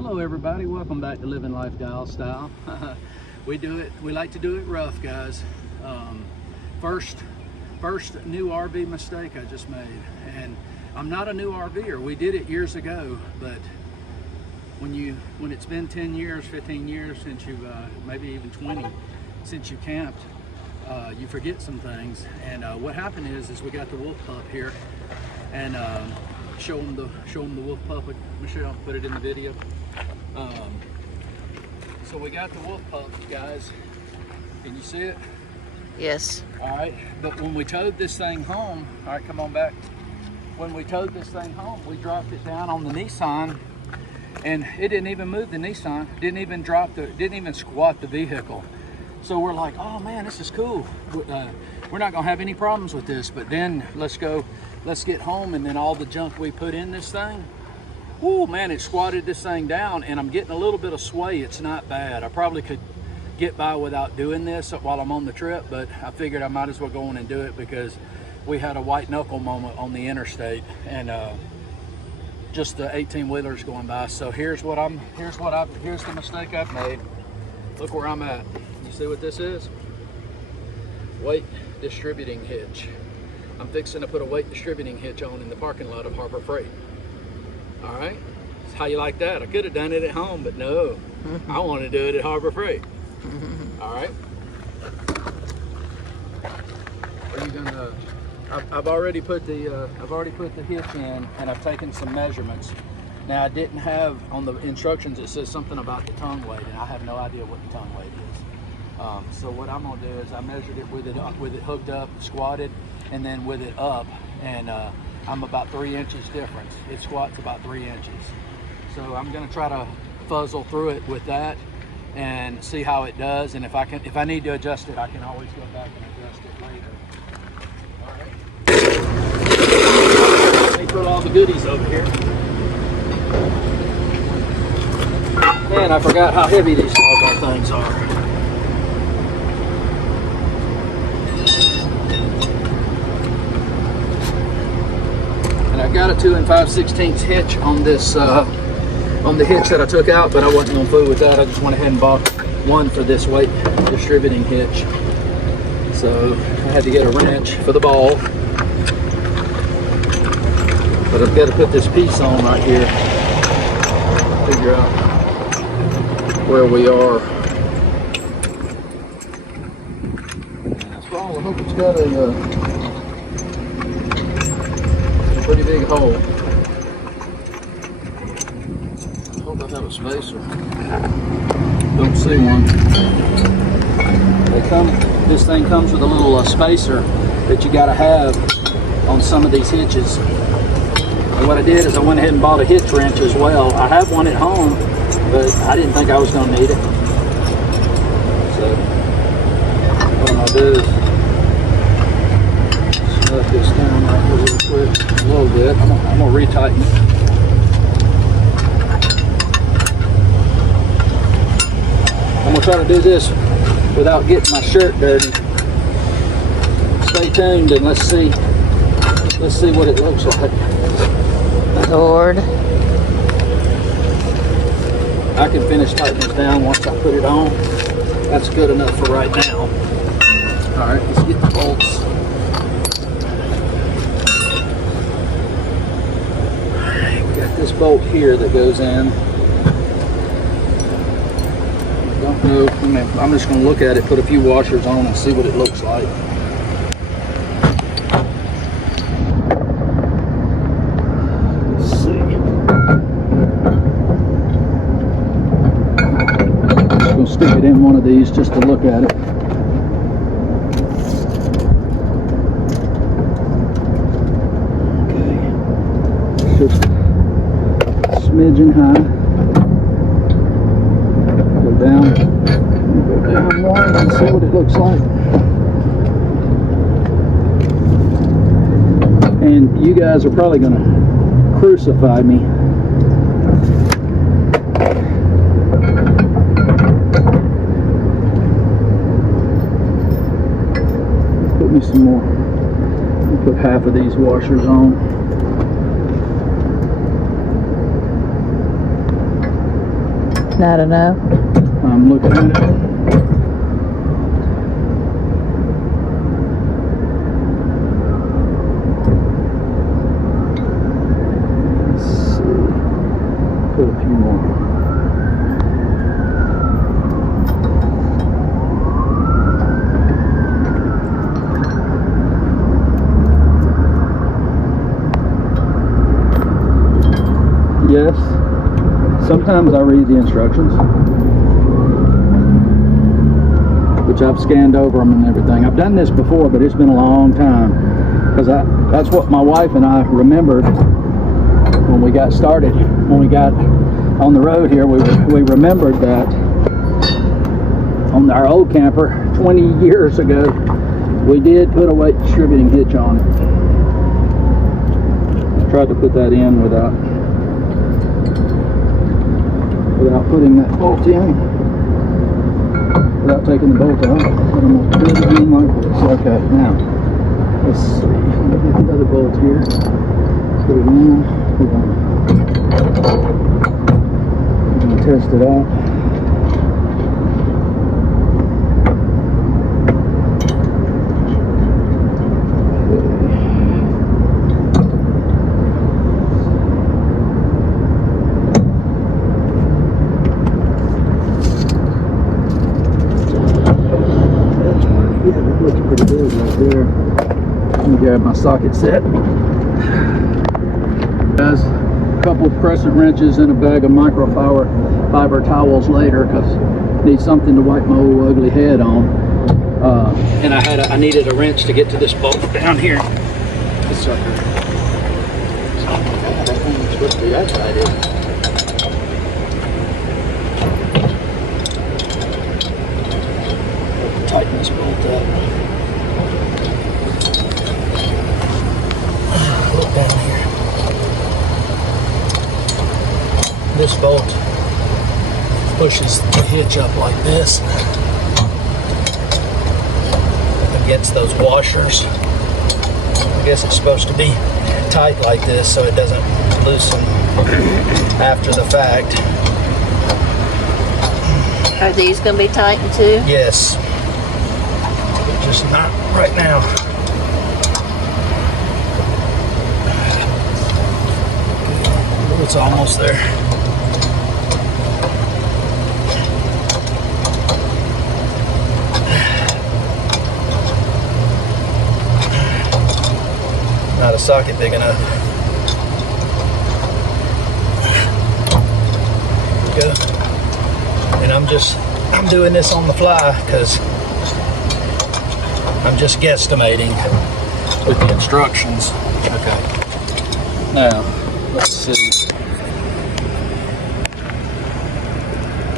Hello everybody, welcome back to Living Life Dial Style. We like to do it rough, guys. First new RV mistake I just made, and I'm not a new RVer. We did it years ago, but when it's been 10 years, 15 years since you, maybe even 20 since you camped, you forget some things. And what happened is we got the wolf pup here, and show them the wolf pup. Michelle, put it in the video. So we got the wolf pup, guys. Can you see it? Yes. All right, but when we towed this thing home, all right, come on back. When we towed this thing home, we dropped it down on the Nissan, and it didn't even move the Nissan. Didn't even squat the vehicle. So we're like, oh man, this is cool. We're not gonna have any problems with this. But then let's get home, and then all the junk we put in this thing, oh man, it squatted this thing down, and I'm getting a little bit of sway. It's not bad. I probably could get by without doing this while I'm on the trip, but I figured I might as well go on and do it because we had a white knuckle moment on the interstate, and just the 18-wheelers going by. So here's the mistake I've made. Look where I'm at. You see what this is? Weight distributing hitch. I'm fixing to put a weight distributing hitch on in the parking lot of Harbor Freight. All right, how you like that? I could have done it at home, but no, I want to do it at Harbor Freight. All right. Are you gonna? I've already put the hitch in, and I've taken some measurements. Now I didn't have on the instructions. It says something about the tongue weight, and I have no idea what the tongue weight is. So what I'm gonna do is I measured it with it hooked up, squatted, and then with it up, and I'm about 3 inches difference. It squats about 3 inches. So I'm gonna try to fuzzle through it with that and see how it does. And if I need to adjust it, I can always go back and adjust it later. All right. Let me put all the goodies over here. Man, I forgot how heavy these doggone things are. I've got a 2 5/16 hitch on this, on the hitch that I took out, but I wasn't gonna fool with that. I just went ahead and bought one for this weight distributing hitch. So I had to get a wrench for the ball, but I've got to put this piece on right here. Figure out where we are. That's all. I hope it's got a pretty big hole. I hope I have a spacer. Don't see one. This thing comes with a little spacer that you gotta have on some of these hitches. And what I did is I went ahead and bought a hitch wrench as well. I have one at home, but I didn't think I was gonna need it. So what I'm gonna do is let this down right here real quick, a little bit. I'm gonna retighten it. I'm gonna try to do this without getting my shirt dirty. Stay tuned and let's see what it looks like. Lord. I can finish tightening this down once I put it on. That's good enough for right now. All right, let's get the bolts. This bolt here that goes in. Don't know. I'm just going to look at it, put a few washers on, and see what it looks like. Let's see. I'm going to stick it in one of these just to look at it. Okay. Just smidgen high. Go down one and see what it looks like. And you guys are probably gonna crucify me. Put me some more. Put half of these washers on. not enough. I'm looking at it. Let's see. Put a few more. Yes, sometimes I read the instructions, which I've scanned over them and everything. I've done this before, but it's been a long time, because that's what my wife and I remembered when we got started. When we got on the road here, we remembered that on our old camper 20 years ago, we did put a weight distributing hitch on it. I tried to put that in without putting that bolt in, without taking the bolt out. But I'm going to put it in like this. Okay, now, let's see. I'm going to get the other bolt here. Put it in. We're going to test it out. Grab my socket set. Has a couple of crescent wrenches and a bag of microfiber towels later, because I need something to wipe my old ugly head on. And I needed a wrench to get to this bolt down here. This sucker. That thing's supposed to be that side, isn't it? Tighten this bolt up. Down here. This bolt pushes the hitch up like this against those washers. I guess it's supposed to be tight like this so it doesn't loosen after the fact. Are these going to be tightened too? Yes. Just not right now. It's almost there. Not a socket big enough. There we go. And I'm doing this on the fly because I'm just guesstimating with the instructions. Okay. Now, let's see.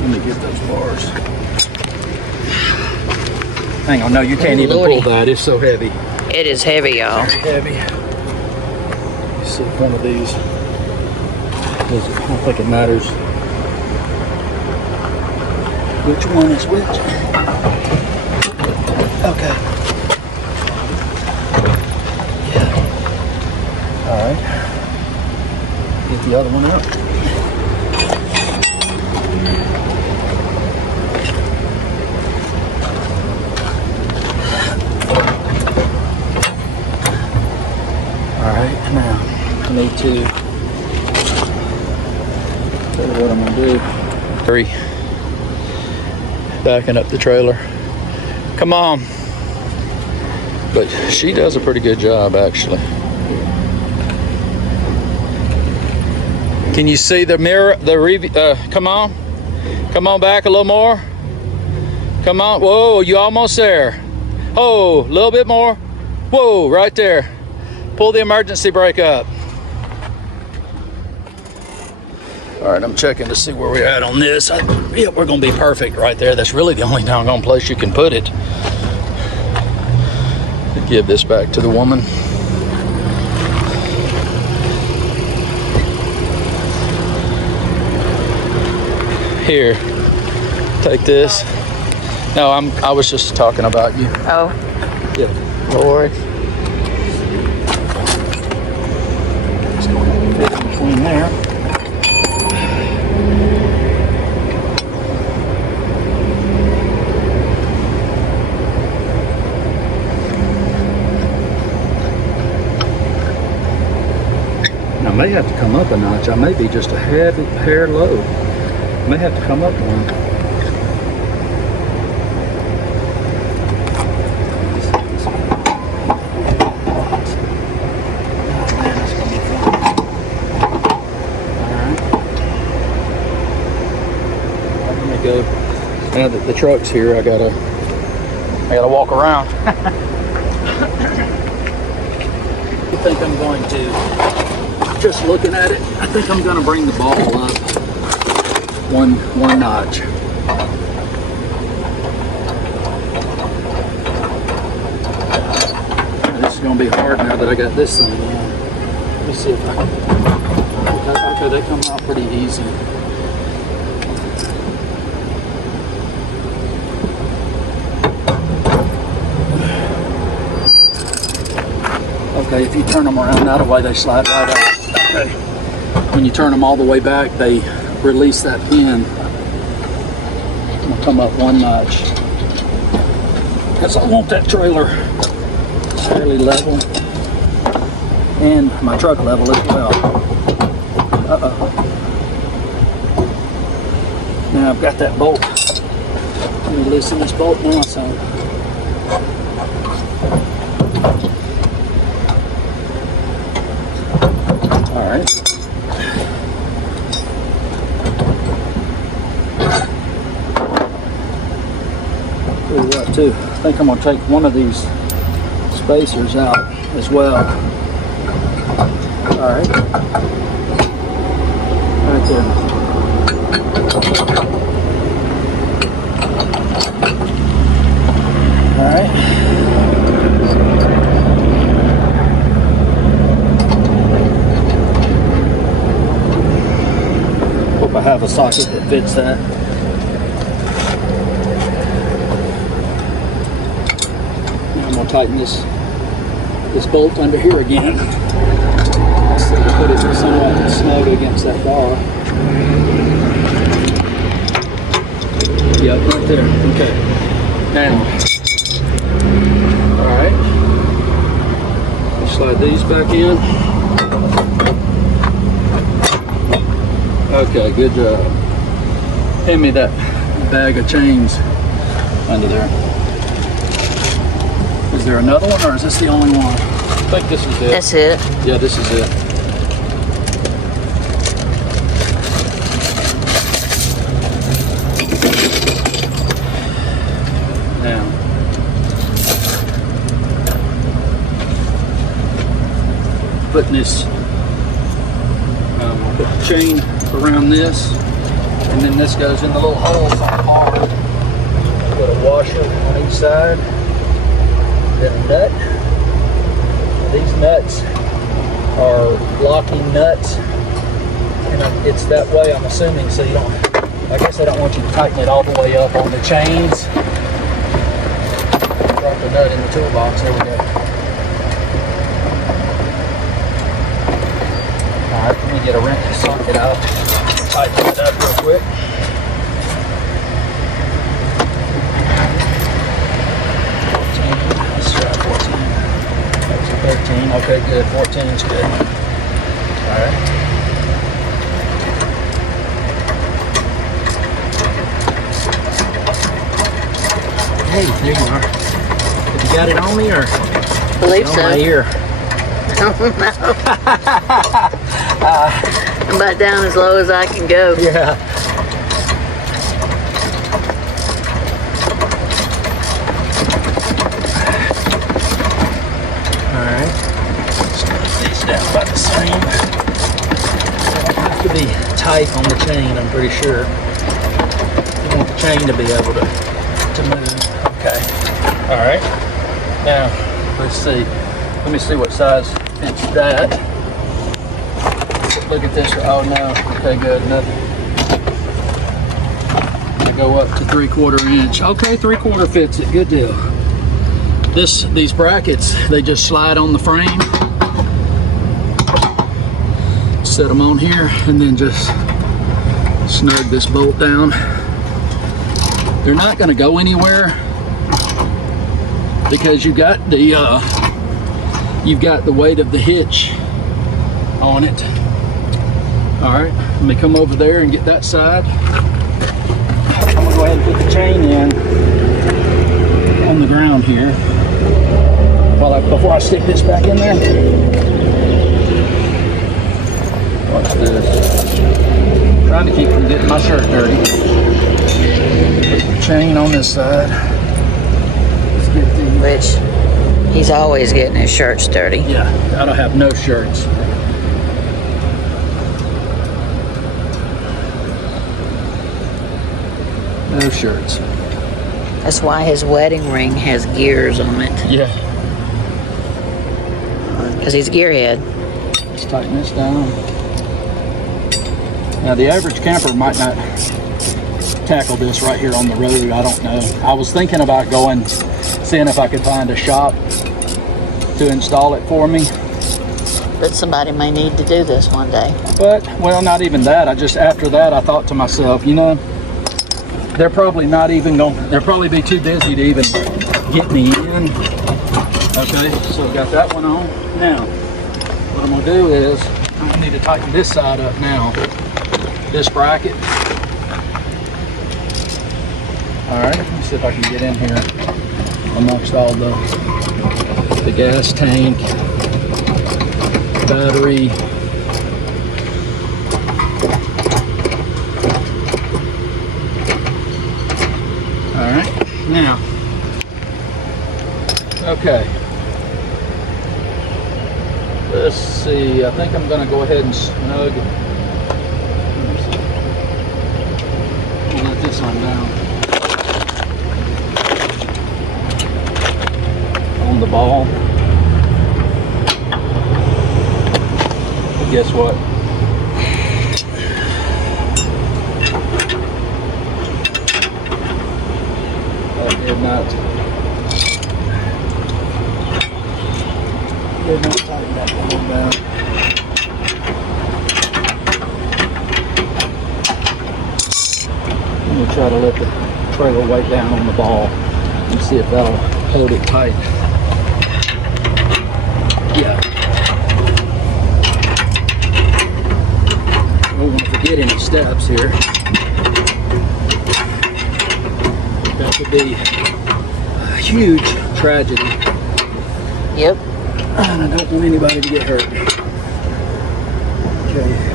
Let me get those bars. Hang on, no, you can't even pull that. It's so heavy. It is heavy, y'all. Very heavy. Let's see if one of these. I don't think it matters which one is which. Okay. Yeah. All right. Get the other one out. Alright, now I need to tell you what I'm going to do. 3. Backing up the trailer. Come on. But she does a pretty good job, actually. Can you see the mirror, the review? Come on. Come on back a little more. Come on. Whoa, you almost there. Oh, a little bit more. Whoa, right there. Pull the emergency brake up. All right, I'm checking to see where we're at on this. Yeah, we're gonna be perfect right there. That's really the only doggone place you can put it. Give this back to the woman. Here, take this. No, I was just talking about you. Oh. Yeah. Lord. Between there. have to come up a notch. I may be just a hair low. May have to come up one. Go. Now that the truck's here, I gotta walk around. I think I'm going to, just looking at it, I think I'm gonna bring the ball up one notch. This is gonna be hard now that I got this thing on. Let me see if I can. Okay, they come out pretty easy. Okay, if you turn them around that way, they slide right out. Okay. When you turn them all the way back, they release that pin. I'm gonna come up one notch. Because I want that trailer fairly level. And my truck level as well. Uh-oh. Now I've got that bolt. Let me loosen this bolt now, so. All right. Tell you what, too, I think I'm going to take one of these spacers out as well. All right. Right there. All right. I have a socket that fits that. Now I'm going to tighten this bolt under here again. So to put it somewhat snug against that bar. Yep, right there. Okay. Now, all right. Slide these back in. Okay, good job. Hand me that bag of chains under there. Is there another one, or is this the only one? I think this is it. That's it. Yeah, this is it. Now, putting this put the chain around this, and then this goes in the little holes on the bar. Put a washer on each side, then a nut. These nuts are locking nuts, and it's that way, I'm assuming, so you don't, I guess I don't want you to tighten it all the way up on the chains. Drop the nut in the toolbox, there we go. Alright, let me get a wrench socket out, tighten it up real quick. Let's try 14. That's a 13. Okay, good. 14 is good. Alright. Hey, there you are. Have you got it on me, or? I believe so. On my ear. I don't know. I'm about down as low as I can go. Yeah. Alright. These down about the same. They have to be tight on the chain, I'm pretty sure. You want the chain to be able to move. Okay. Alright. Now, let's see. Let me see what size fits that. Look at this. Oh no. Okay, good. Nothing. To go up to 3/4 inch. Okay, 3/4 fits it. Good deal. These brackets, they just slide on the frame. Set them on here, and then just snug this bolt down. They're not going to go anywhere because you've got the weight of the hitch on it. All right, let me come over there and get that side. I'm gonna go ahead and put the chain in on the ground here before I stick this back in there. Watch this. Trying to keep from getting my shirt dirty. Put the chain on this side. Let's get the... Which he's always getting his shirts dirty. Yeah, I don't have no shirts. No shirts. That's why his wedding ring has gears on it. Yeah. Because he's gearhead. Let's tighten this down. Now the average camper might not tackle this right here on the road. I don't know. I was thinking about seeing if I could find a shop to install it for me. But somebody may need to do this one day. But, well, not even that. After that, I thought to myself, you know, they're probably not even they'll probably be too busy to even get me in. Okay, so got that one on. Now, what I'm gonna do is, I need to tighten this side up now. This bracket. All right, let me see if I can get in here amongst all the gas tank, battery. All right, now, okay. Let's see, I think I'm gonna go ahead and snug. I'll let this on down. On the ball. But guess what? I did not tighten that one down. I'm going to try to let the trailer weight down on the ball and see if that'll hold it tight. Yeah. I don't want to forget any steps here. That could be a huge tragedy. Yep. And I don't want anybody to get hurt. Okay.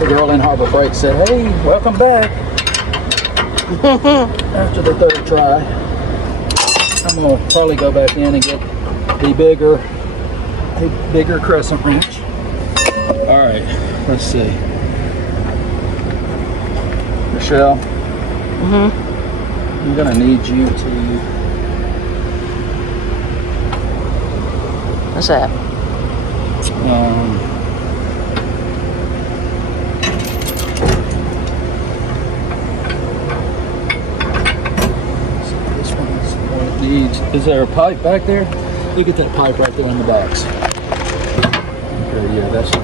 The girl in Harbor Freight said, "Hey, welcome back." After the third try, I'm gonna probably go back in and get a bigger crescent wrench. All right, let's see, Michelle. I'm gonna need you to. What's that? Is there a pipe back there? Look at that pipe right there on the box. Okay, yeah, that's it.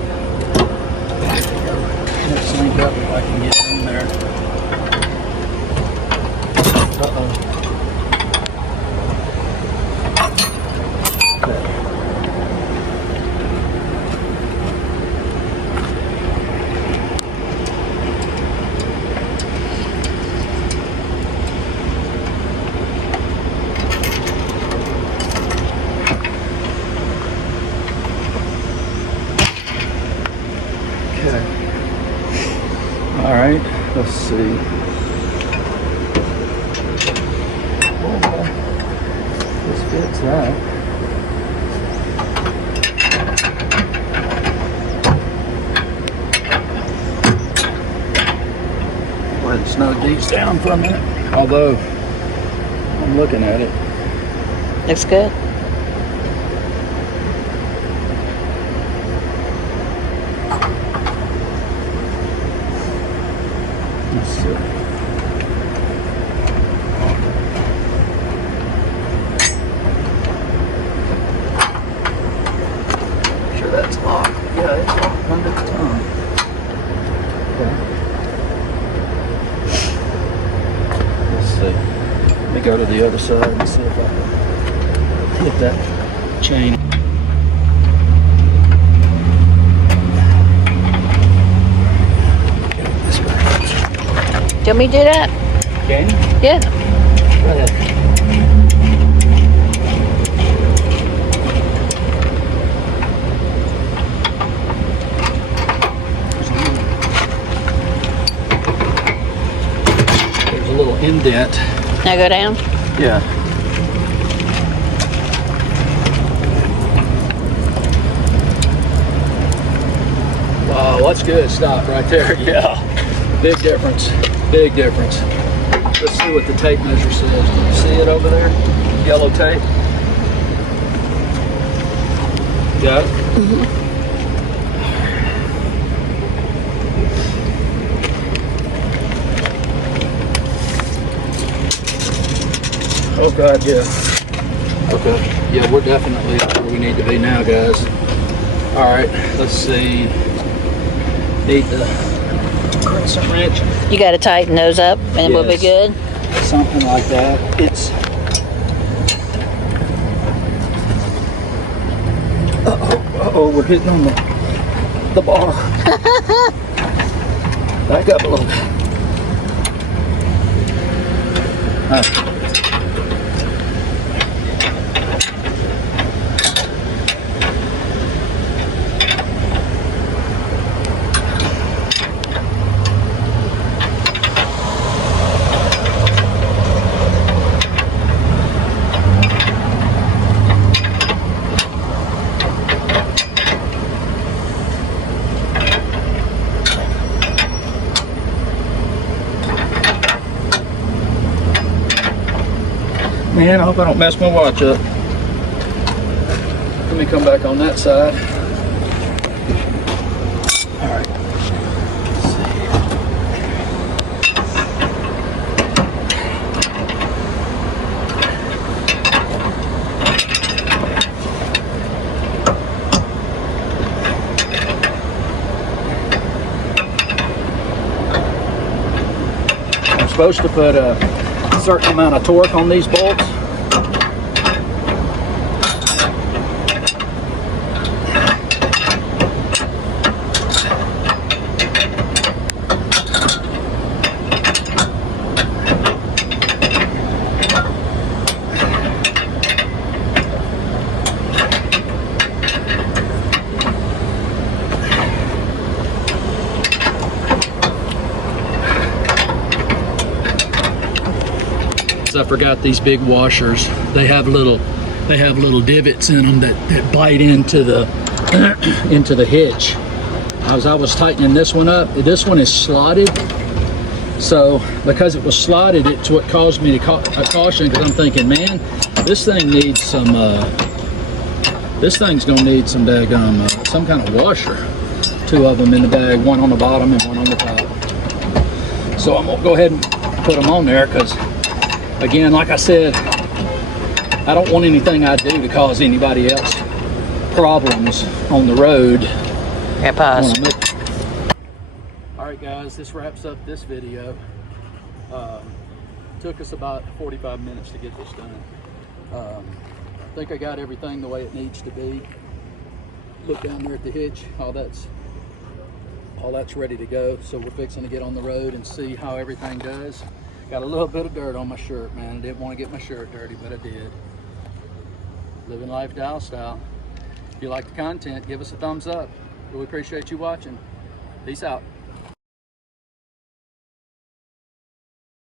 Let's link up if I can get in there. Uh-oh. Okay. All right, let's see. This fits that. Go ahead and snug these down for a minute. Although, I'm looking at it. Looks good. Let's see. Sure that's locked. Yeah, it's locked under the tongue. Okay. Let's see. Let me go to the other side and see if I can hit that chain. Do you want me to do that? Can you? Yeah. Go ahead. There's a little indent. Now go down. Yeah. Wow, that's good. Stop right there. Yeah. Big difference. Big difference. Let's see what the tape measure says. Do you see it over there? Yellow tape. Got it? Mm-hmm. Oh God, yeah. Okay. Yeah, we're definitely where we need to be now, guys. All right, let's see. Need the crescent wrench. You got to tighten those up and we'll be good. Something like that. It's uh-oh, we're hitting on the bar. Back up a little bit. Man, I hope I don't mess my watch up. Let me come back on that side. All right. I'm supposed to put a certain amount of torque on these bolts. I forgot these big washers. They have little divots in them that bite into the into the hitch. As I was tightening this one up, this one is slotted. So because it was slotted, it's what caused me to caution, because I'm thinking, man, this thing needs some. This thing's gonna need some daggum some kind of washer. Two of them in the bag, one on the bottom and one on the top. So I'm gonna go ahead and put them on there, because again, like I said, I don't want anything I do to cause anybody else problems on the road. Yeah, pause. All right, guys, this wraps up this video. Took us about 45 minutes to get this done. I think I got everything the way it needs to be. Look down there at the hitch, all that's ready to go. So we're fixing to get on the road and see how everything does. Got a little bit of dirt on my shirt, man. I didn't want to get my shirt dirty, but I did. Living life Dial style. If you like the content, give us a thumbs up. We appreciate you watching. Peace out.